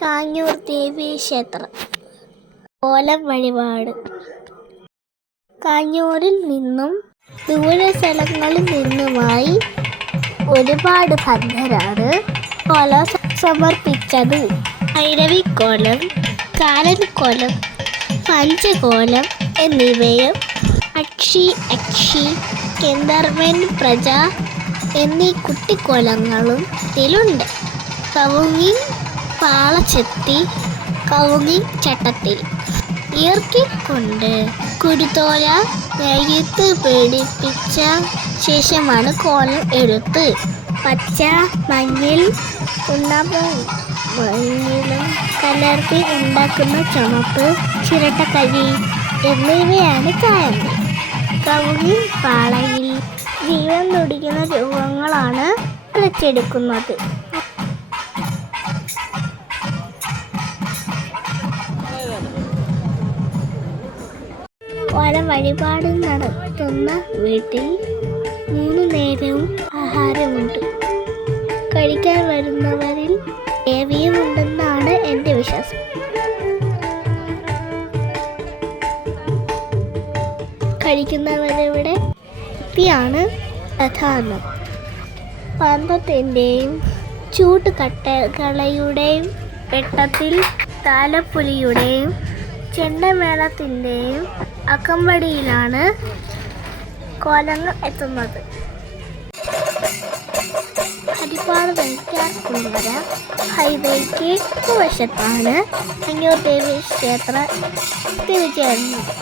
കാഞ്ഞൂർ ദേവീ ക്ഷേത്രം കോലം വഴിപാട്. കാഞ്ഞൂരിൽ നിന്നും ദൂര സ്ഥലങ്ങളിൽ നിന്നുമായി ഒരുപാട് ഭക്തരാണ് കോലം സമർപ്പിച്ചത്. ഭൈരവിക്കോലം കാലൻകോലം പഞ്ചകോലം എന്നിവയും അക്ഷി അക്ഷി ഗന്ധർവൻ പ്രജ എന്നീ കുട്ടിക്കോലങ്ങളും ഇതിലുണ്ട്. കവുങ്ങി പാളച്ചെത്തി കൗങ്ങി ചട്ടത്തിൽ ഈർക്കിക്കൊണ്ട് കുരുത്തോല നെയ്യത്ത് പിടിപ്പിച്ച ശേഷമാണ് കോലം എടുത്ത്. പച്ച മഞ്ഞിൽ ഉണ്ടാകും കലർത്തി ഉണ്ടാക്കുന്ന ചുമപ്പ് ചിരട്ടക്കരി എന്നിവയാണ് ചായങ്ങൾ. കവുങ്ങി പാളയിൽ ജീവൻ തുടിക്കുന്ന രൂപങ്ങളാണ് വരച്ചെടുക്കുന്നത് പല വഴിപാട് നടത്തുന്ന വീട്ടിൽ മൂന്ന് നേരവും ആഹാരമുണ്ട്. കഴിക്കാൻ വരുന്നവരിൽ ദേവിയും ഉണ്ടെന്നാണ് എന്റെ വിശ്വാസം. കഴിക്കുന്നവരുടെ വൃത്തിയാണ് പ്രധാനം. പന്തത്തിന്റെയും ചൂട്ടുകട്ടകളയുടെയും വെട്ടത്തിൽ താലപ്പൊലിയുടെയും ചെണ്ടമേളത്തിന്റെയും അകമ്പടിയിലാണ് കോലങ്ങൾ എത്തുന്നത്. ഹരിപ്പാട് വെളിക്കാർ കുളങ്ങര ഹൈവേക്ക് വശത്താണ് അഞ്ഞൂർ ദേവി ക്ഷേത്രം സ്ഥിതി ചെയ്യുന്നത്